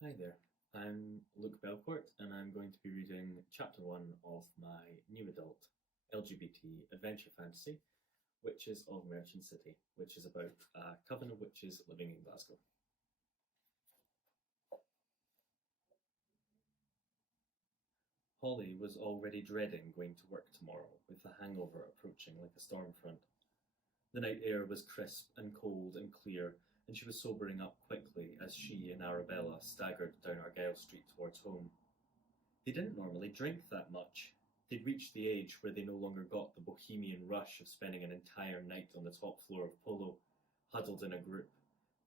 Hi there, I'm Luke Belcourt, and I'm going to be reading chapter 1 of my new adult LGBT adventure fantasy, Witches of Merchant City, which is about a coven of witches living in Glasgow. Holly was already dreading going to work tomorrow, with the hangover approaching like a storm front. The night air was crisp and cold and clear, and she was sobering up quickly as she and Arabella staggered down Argyle Street towards home. They didn't normally drink that much. They'd reached the age where they no longer got the bohemian rush of spending an entire night on the top floor of Polo, huddled in a group,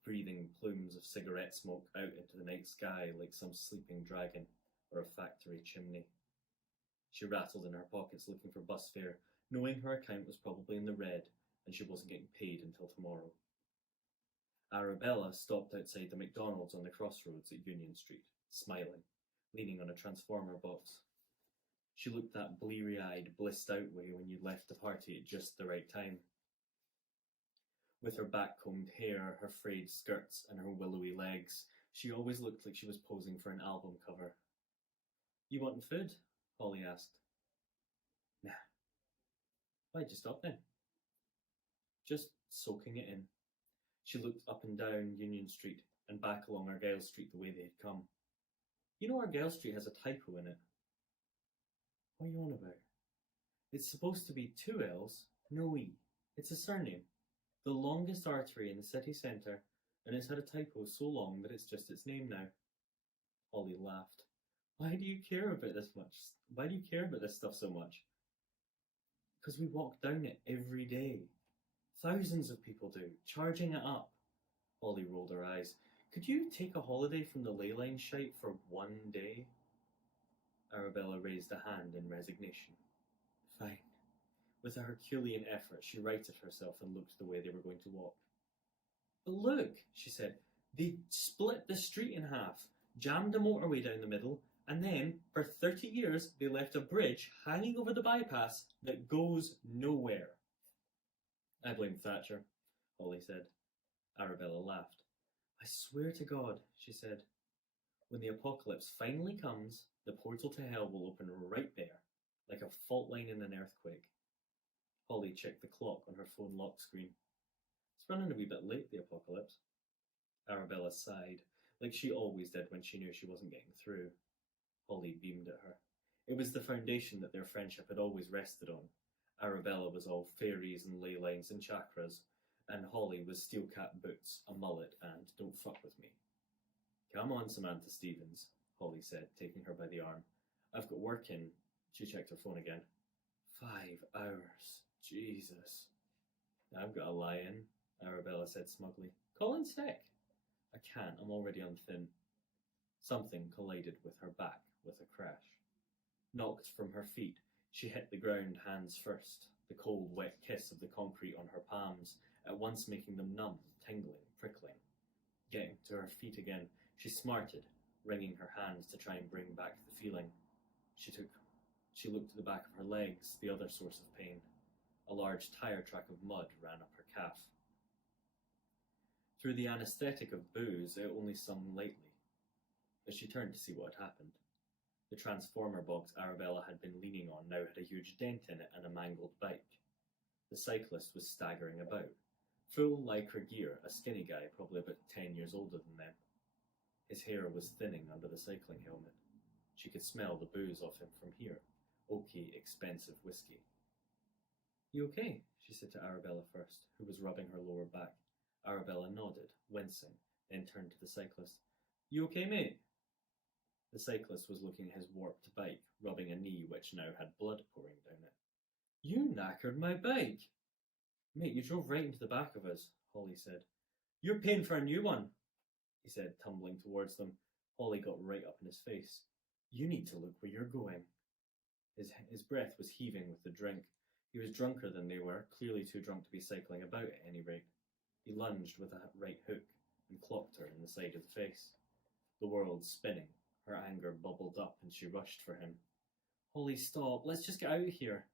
breathing plumes of cigarette smoke out into the night sky like some sleeping dragon or a factory chimney. She rattled in her pockets looking for bus fare, knowing her account was probably in the red and she wasn't getting paid until tomorrow. Arabella stopped outside the McDonald's on the crossroads at Union Street, smiling, leaning on a transformer box. She looked that bleary-eyed, blissed-out way when you'd left the party at just the right time. With her back-combed hair, her frayed skirts, and her willowy legs, she always looked like she was posing for an album cover. "You wantin' food?" Holly asked. "Nah." "Why'd you stop then?" "Just soaking it in." She looked up and down Union Street and back along Argyle Street the way they had come. "You know Argyle Street has a typo in it." "What are you on about?" "It's supposed to be 2 L's, no E. It's a surname. The longest artery in the city centre, and it's had a typo so long that it's just its name now." Holly laughed. Why do you care about this stuff so much?" "Because we walk down it every day. Thousands of people do, charging it up." Holly rolled her eyes. "Could you take a holiday from the ley line shite for 1 day?" Arabella raised a hand in resignation. "Fine." With a Herculean effort, she righted herself and looked the way they were going to walk. "But look," she said, "they split the street in half, jammed a motorway down the middle, and then, for 30 years, they left a bridge hanging over the bypass that goes nowhere." "I blame Thatcher," Holly said. Arabella laughed. "I swear to God," she said, "when the apocalypse finally comes, the portal to hell will open right there, like a fault line in an earthquake." Holly checked the clock on her phone lock screen. "It's running a wee bit late, the apocalypse." Arabella sighed, like she always did when she knew she wasn't getting through. Holly beamed at her. It was the foundation that their friendship had always rested on. Arabella was all fairies and ley lines and chakras, and Holly was steel cap boots, a mullet, and don't fuck with me. "Come on, Samantha Stevens," Holly said, taking her by the arm. "I've got work in." She checked her phone again. 5 hours. Jesus. "I've got a lie in," Arabella said smugly. "Call in sick." "I can't, I'm already on thin." Something collided with her back with a crash. Knocked from her feet, she hit the ground hands first, the cold, wet kiss of the concrete on her palms, at once making them numb, tingling, prickling. Getting to her feet again, she smarted, wringing her hands to try and bring back the feeling. She looked at the back of her legs, the other source of pain. A large tire track of mud ran up her calf. Through the anaesthetic of booze, it only stung lightly. As she turned to see what had happened, the transformer box Arabella had been leaning on now had a huge dent in it and a mangled bike. The cyclist was staggering about, full lycra gear, a skinny guy probably about 10 years older than them. His hair was thinning under the cycling helmet. She could smell the booze off him from here, oaky, expensive whiskey. "You okay?" she said to Arabella first, who was rubbing her lower back. Arabella nodded, wincing, then turned to the cyclist. "You okay, mate?" The cyclist was looking at his warped bike, rubbing a knee which now had blood pouring down it. "You knackered my bike!" "Mate, you drove right into the back of us," Holly said. "You're paying for a new one," he said, tumbling towards them. Holly got right up in his face. "You need to look where you're going." His breath was heaving with the drink. He was drunker than they were, clearly too drunk to be cycling about at any rate. He lunged with a right hook and clocked her in the side of the face. The world spinning, her anger bubbled up and she rushed for him. "Holly, stop. Let's just get out of here,"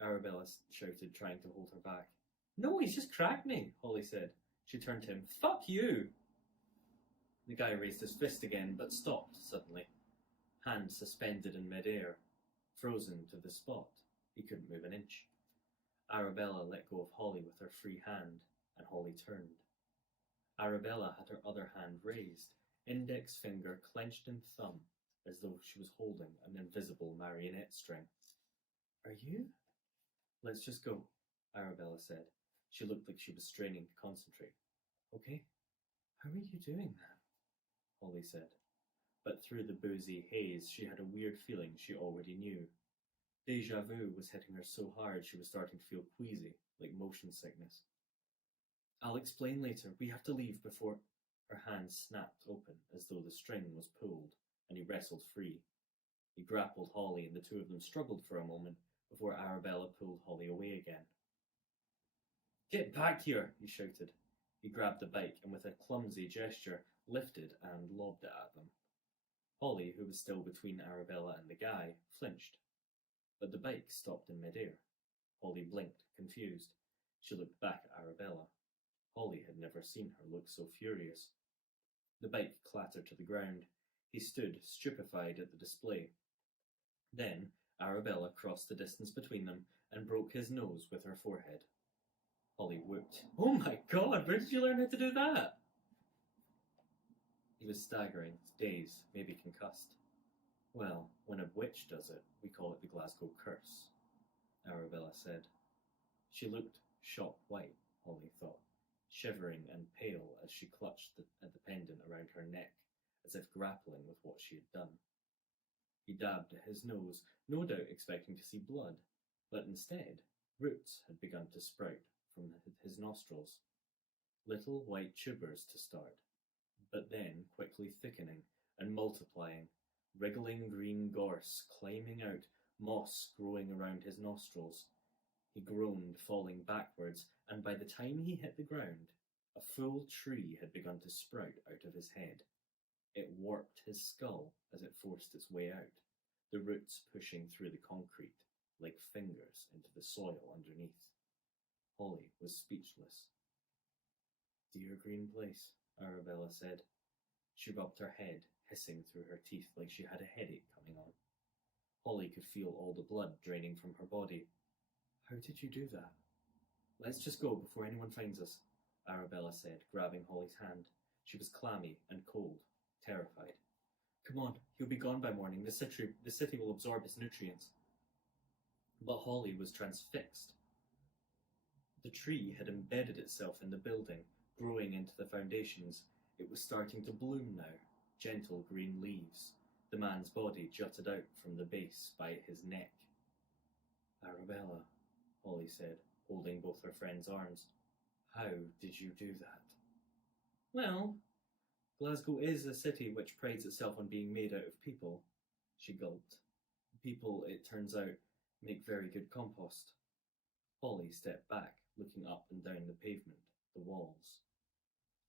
Arabella shouted, trying to hold her back. "No, he's just cracked me," Holly said. She turned to him. "Fuck you!" The guy raised his fist again, but stopped suddenly, hand suspended in mid-air, frozen to the spot. He couldn't move an inch. Arabella let go of Holly with her free hand, and Holly turned. Arabella had her other hand raised, index finger clenched in thumb, as though she was holding an invisible marionette string. "Are you?" "Let's just go," Arabella said. She looked like she was straining to concentrate. "Okay. How are you doing that?" Holly said. But through the boozy haze, she had a weird feeling she already knew. Deja vu was hitting her so hard she was starting to feel queasy, like motion sickness. "I'll explain later. We have to leave before—" Her hand snapped open as though the string was pulled, and he wrestled free. He grappled Holly, and the two of them struggled for a moment before Arabella pulled Holly away again. "Get back here!" he shouted. He grabbed the bike and with a clumsy gesture lifted and lobbed it at them. Holly, who was still between Arabella and the guy, flinched. But the bike stopped in mid-air. Holly blinked, confused. She looked back at Arabella. Holly had never seen her look so furious. The bike clattered to the ground. He stood, stupefied at the display. Then Arabella crossed the distance between them and broke his nose with her forehead. Holly whooped. "Oh my God, where did you learn how to do that?" He was staggering, dazed, maybe concussed. "Well, when a witch does it, we call it the Glasgow curse," Arabella said. She looked shot white, Holly thought, shivering and pale as she clutched at the pendant around her neck, as if grappling with what she had done. He dabbed at his nose, no doubt expecting to see blood, but instead, roots had begun to sprout from his nostrils. Little white tubers to start, but then quickly thickening and multiplying, wriggling green gorse climbing out, moss growing around his nostrils. He groaned, falling backwards, and by the time he hit the ground, a full tree had begun to sprout out of his head. It warped his skull as it forced its way out, the roots pushing through the concrete like fingers into the soil underneath. Holly was speechless. "Dear green place," Arabella said. She rubbed her head, hissing through her teeth like she had a headache coming on. Holly could feel all the blood draining from her body. "How did you do that?" "Let's just go before anyone finds us," Arabella said, grabbing Holly's hand. She was clammy and cold, terrified. "Come on, he'll be gone by morning. The city will absorb his nutrients." But Holly was transfixed. The tree had embedded itself in the building, growing into the foundations. It was starting to bloom now, gentle green leaves. The man's body jutted out from the base by his neck. "Arabella," Holly said, holding both her friend's arms. "How did you do that?" "Well, Glasgow is a city which prides itself on being made out of people," she gulped. "People, it turns out, make very good compost." Holly stepped back, looking up and down the pavement, the walls.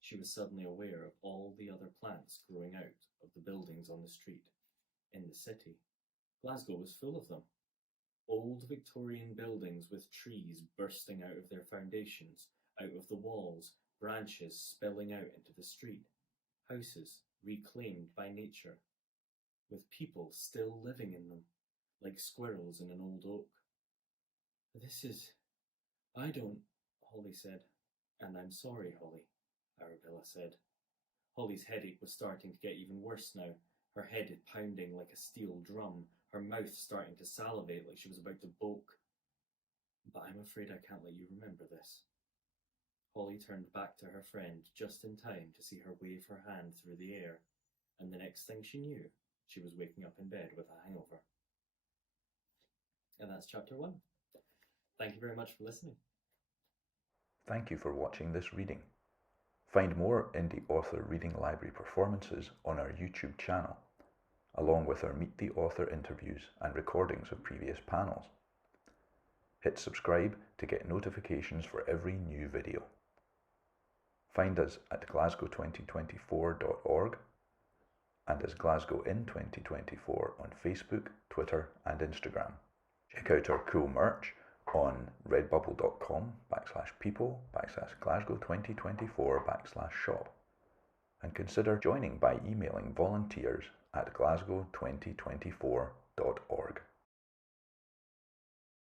She was suddenly aware of all the other plants growing out of the buildings on the street. In the city, Glasgow was full of them. Old Victorian buildings with trees bursting out of their foundations, out of the walls, branches spilling out into the street. Houses reclaimed by nature, with people still living in them, like squirrels in an old oak. I don't, Holly said. "And I'm sorry, Holly," Arabella said. Holly's headache was starting to get even worse now, her head pounding like a steel drum, her mouth starting to salivate like she was about to bulk. "But I'm afraid I can't let you remember this." Holly turned back to her friend just in time to see her wave her hand through the air, and the next thing she knew, she was waking up in bed with a hangover. And that's chapter 1. Thank you very much for listening. Thank you for watching this reading. Find more Indie Author Reading Library performances on our YouTube channel, along with our Meet the Author interviews and recordings of previous panels. Hit subscribe to get notifications for every new video. Find us at glasgow2024.org and as Glasgow in 2024 on Facebook, Twitter and Instagram. Check out our cool merch on redbubble.com/people/Glasgow2024/shop. and consider joining by emailing volunteers@glasgow2024.org.